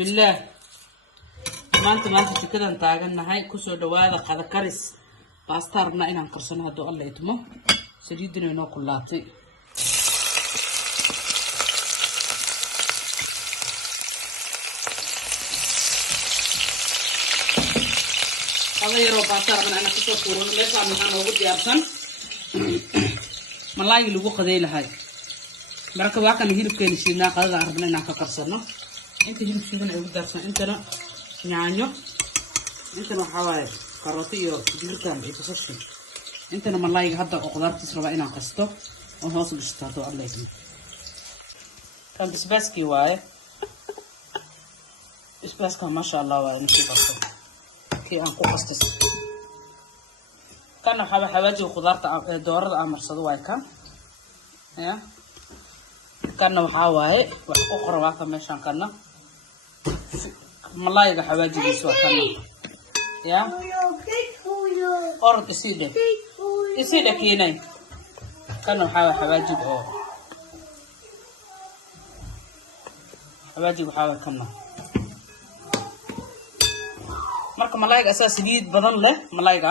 بسم الله. maanta jikadan taaganahay kusoo dhawaada qada karis baasta rabna inaan karsano hadoo alla idmo saliidina inoo kulaatay qada yaro baasta rabna inaan kusoo tuuro meeshaan waxaan ugu diyaarsan malaayga lagu qaday lahay marka waa kan hilibkeena shiidnaa qadada rabna inaan ka karsano inta hilibkeena ugu diyaarsan intana nyaanyo intana waxa waaye karooti iyo digirtan iyo basasha intana malaayga hadda oo qudaartiis raba inaan qasto oo hoos gashto hadoo alla idmo kan basbaaskii waaye basbaaska maasha Allah waaye inuu qasto kii aan ku qasto kan waxa xawaaji qudaarta doorada aan marsado waaye kan ya kan waxa waaye wax u qorwa ka meeshan kana malaayga xawaajigiisa waa kan ya orod isida keenay kan waxa xawaajig oo xawaajig waxa kan marka malaayga asaas saliid badan leh malaayga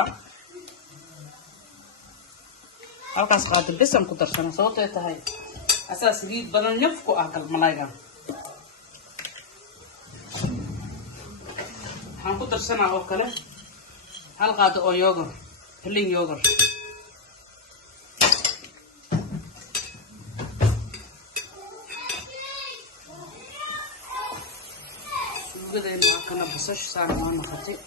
halkaas qaad bisan ku darsana sababtoo tahay asaas saliid badan yaf ku ah malaayga waxaan ku darsanaa oo kale hal qaado oo yogurt plain yogurt suugadeena waa kana basasha saan waa naqatay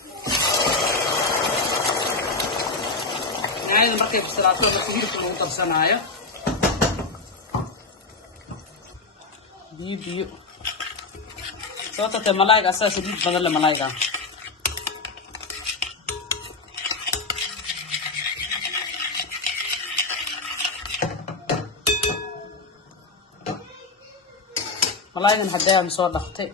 yaayada markay bislaato marka hilibka lagu darsanaayo biyo sababtoo malaayga asaas saliid badan leh malaayga malaaygan hadda aan soo dhaftay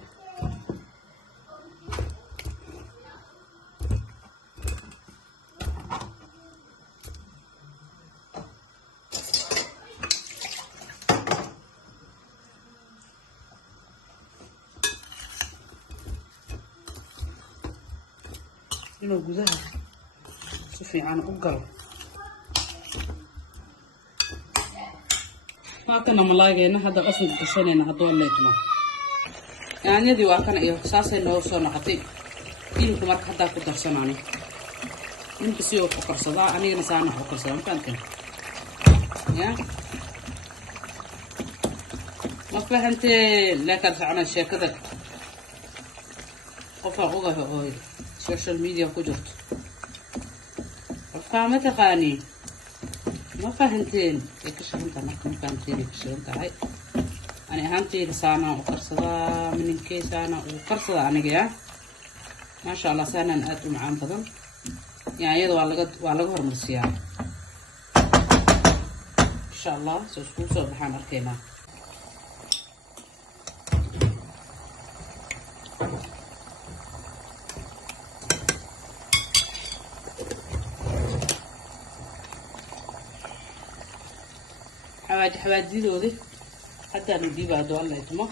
inuu gudaha si fiican u galo maakana malaaygeena hadda qasmi gashanayna hadoo leedmo yaanyadii waa kana iyo saasay noo soo noqotay hilibku marka hadda ku darsanaano inta si oo ku karsada anigana saana ku karsada faankan ya ma fahantay la ka socona sheekada qofa uga hooy social media ku jirto qofka ma taqaani ما فهمتين إيش أنت ما فهمتين إيش أنت هاي أنا أهمتي لسانة وقرصة من كيس أنا وقرصة أنا جيا ما شاء الله سنة نقدم عام بدن يعني يدو على جهر مرسيا إن شاء الله سوسكوس وبحنا مركينا حوادي دودي حتى نديبها هدول الله يتمه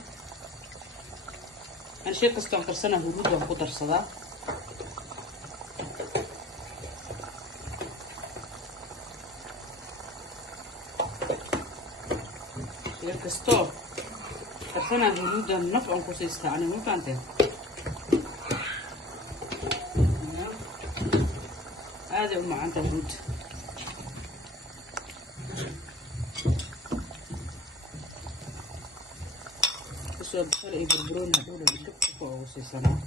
أنا شيء قصة كرسنا هرود وقدر صدا شيء قصة كرسنا هرود نفع قصة استعني مو فانتين هذا ما عنده هرود بخير يبربرون هذول اللي كتبوا أو سنة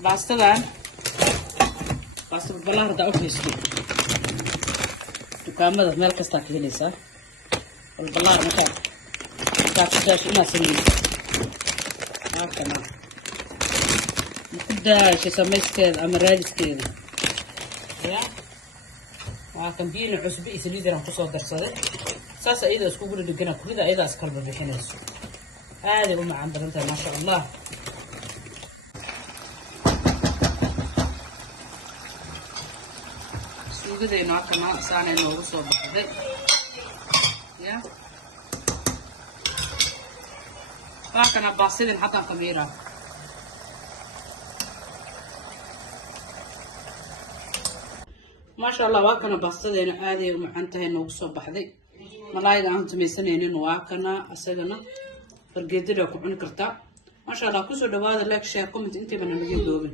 باستلان باست بالبلار ده أوكيسكي تكامل مال كستاك هلسة البلار مكان كاتشاش ما سنين هكذا مقدار شو سميت كذا أمراجس كذا كان بين عصبي سليد راح تصور درسه ساسا إذا سكوبر دقنا كذا إذا أسكال ببيحناس هذه أم عندنا أنت ما شاء الله سوق ذي نوع كمان سانة نور صوب هذا يا فاكنا باصين حتى كبيرة ما شاء الله واكنا باصين عادي ومعنتها إنه صبح ذي ملايد أنت ميسنين واكنا أسجنا فرقيت لك وعن كرتا ما شاء الله كسر دواد لايك شير كومنت انت بنا نجيب دوبي